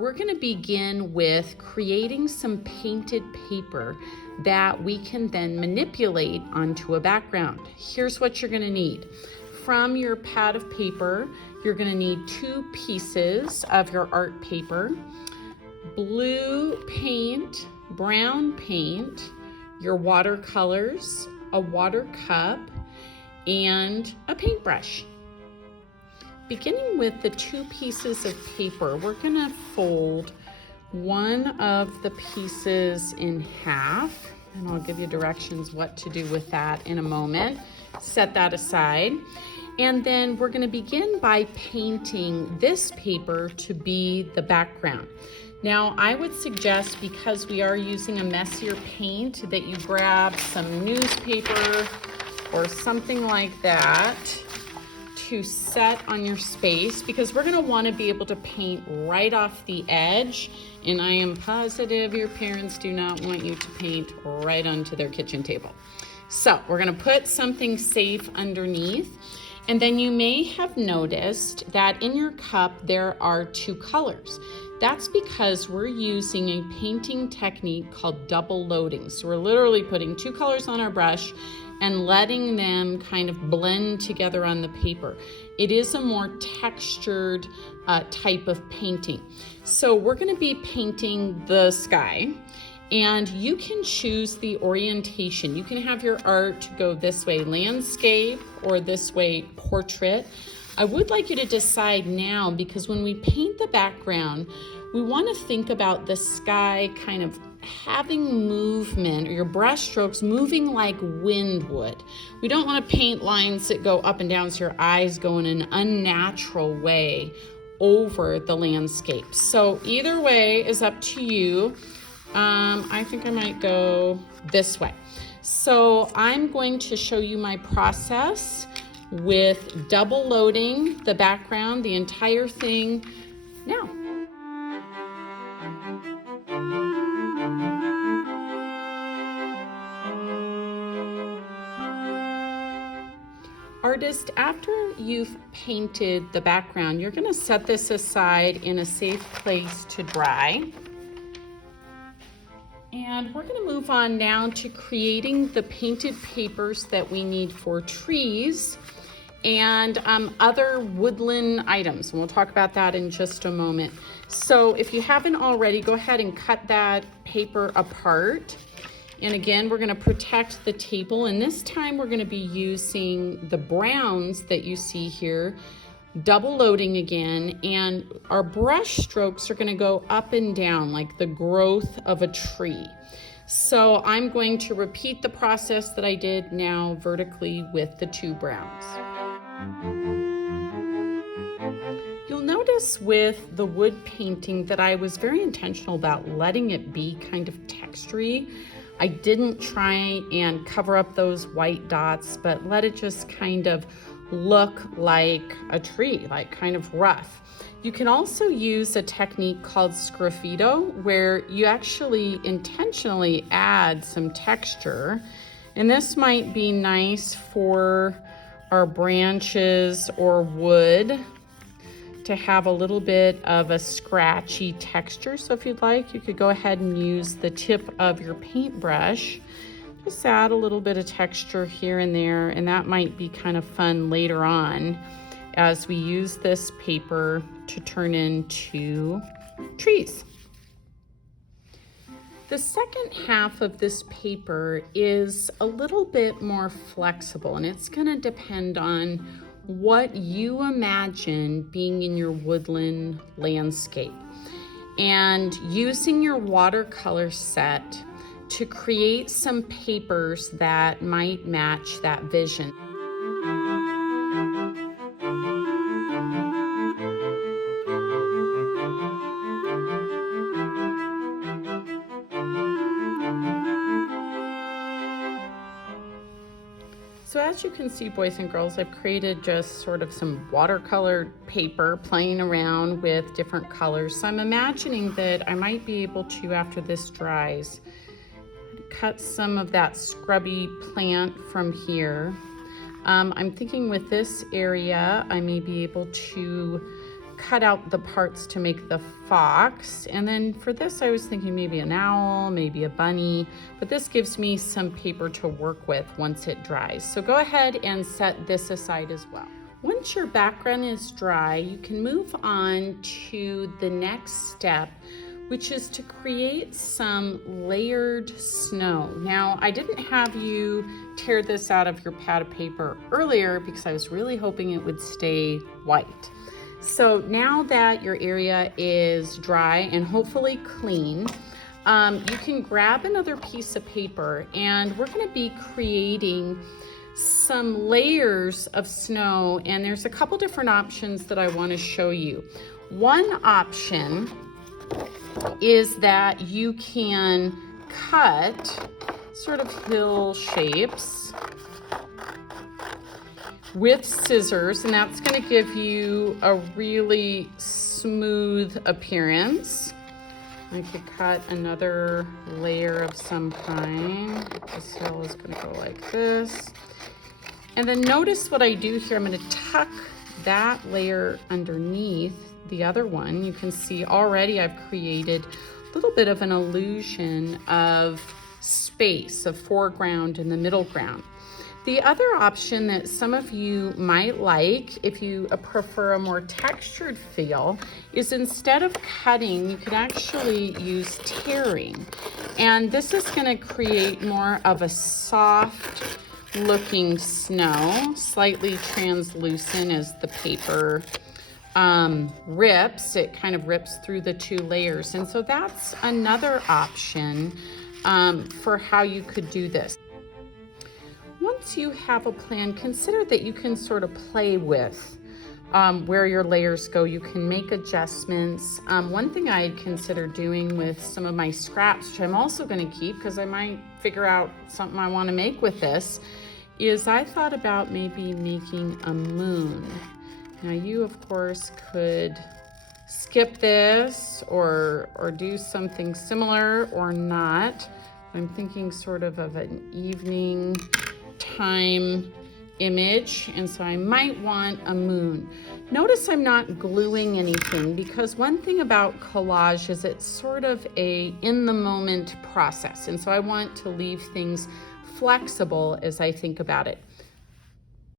we're going to begin with creating some painted paper that we can then manipulate onto a background. Here's what you're going to need. From your pad of paper, you're going to need 2 pieces of your art paper, blue paint, brown paint, your watercolors, a water cup, and a paintbrush. Beginning with the 2 pieces of paper, we're going to fold one of the pieces in half, and I'll give you directions what to do with that in a moment. Set that aside. And then we're going to begin by painting this paper to be the background. Now, I would suggest, because we are using a messier paint, that you grab some newspaper or something like that to set on your space, because we're going to want to be able to paint right off the edge, and I am positive your parents do not want you to paint right onto their kitchen table. So we're going to put something safe underneath. And then you may have noticed that in your cup there are 2 colors. That's because we're using a painting technique called double loading. So we're literally putting 2 colors on our brush and letting them kind of blend together on the paper. It is a more textured type of painting. So we're going to be painting the sky. And you can choose the orientation. You can have your art go this way, landscape, or this way, portrait. I would like you to decide now, because when we paint the background, we want to think about the sky kind of having movement, or your brush strokes moving like wind would. We don't want to paint lines that go up and down so your eyes go in an unnatural way over the landscape. So either way is up to you. I think I might go this way. So I'm going to show you my process with double loading the background, the entire thing now. Artist, after you've painted the background, you're going to set this aside in a safe place to dry. And we're going to move on now to creating the painted papers that we need for trees and other woodland items. And we'll talk about that in just a moment. So if you haven't already, go ahead and cut that paper apart. And again, we're going to protect the table. And this time we're going to be using the browns that you see here, double loading again, and our brush strokes are going to go up and down like the growth of a tree. So I'm going to repeat the process that I did now vertically with the 2 browns. You'll notice with the wood painting that I was very intentional about letting it be kind of textury. I didn't try and cover up those white dots, but let it just kind of look like a tree, like kind of rough. You can also use a technique called sgraffito, where you actually intentionally add some texture. And this might be nice for our branches or wood to have a little bit of a scratchy texture. So if you'd like, you could go ahead and use the tip of your paintbrush. Just add a little bit of texture here and there, and that might be kind of fun later on as we use this paper to turn into trees. The second half of this paper is a little bit more flexible, and it's going to depend on what you imagine being in your woodland landscape. And using your watercolor set to create some papers that might match that vision. So as you can see, boys and girls, I've created just sort of some watercolor paper playing around with different colors. So I'm imagining that I might be able to, after this dries, cut some of that scrubby plant from here. I'm thinking with this area, I may be able to cut out the parts to make the fox. And then for this, I was thinking maybe an owl, maybe a bunny, but this gives me some paper to work with once it dries. So go ahead and set this aside as well. Once your background is dry, you can move on to the next step, which is to create some layered snow. Now, I didn't have you tear this out of your pad of paper earlier because I was really hoping it would stay white. So now that your area is dry and hopefully clean, you can grab another piece of paper, and we're gonna be creating some layers of snow, and there's a couple different options that I want to show you. One option is that you can cut sort of hill shapes with scissors, and that's going to give you a really smooth appearance. I could cut another layer of some kind. This hill is going to go like this. And then notice what I do here. I'm going to tuck that layer underneath the other one. You can see already I've created a little bit of an illusion of space, of foreground and the middle ground. The other option that some of you might like, if you prefer a more textured feel, is instead of cutting, you could actually use tearing. And this is going to create more of a soft looking snow, slightly translucent as the paper rips. It kind of rips through the two layers. And so that's another option for how you could do this. Once you have a plan, consider that you can sort of play with where your layers go. You can make adjustments. One thing I had considered doing with some of my scraps, which I'm also going to keep because I might figure out something I want to make with this, is I thought about maybe making a moon. Now you of course could skip this or do something similar or not. I'm thinking sort of an evening time image, and so I might want a moon. Notice I'm not gluing anything, because one thing about collage is it's sort of a in the moment process, and so I want to leave things flexible as I think about it.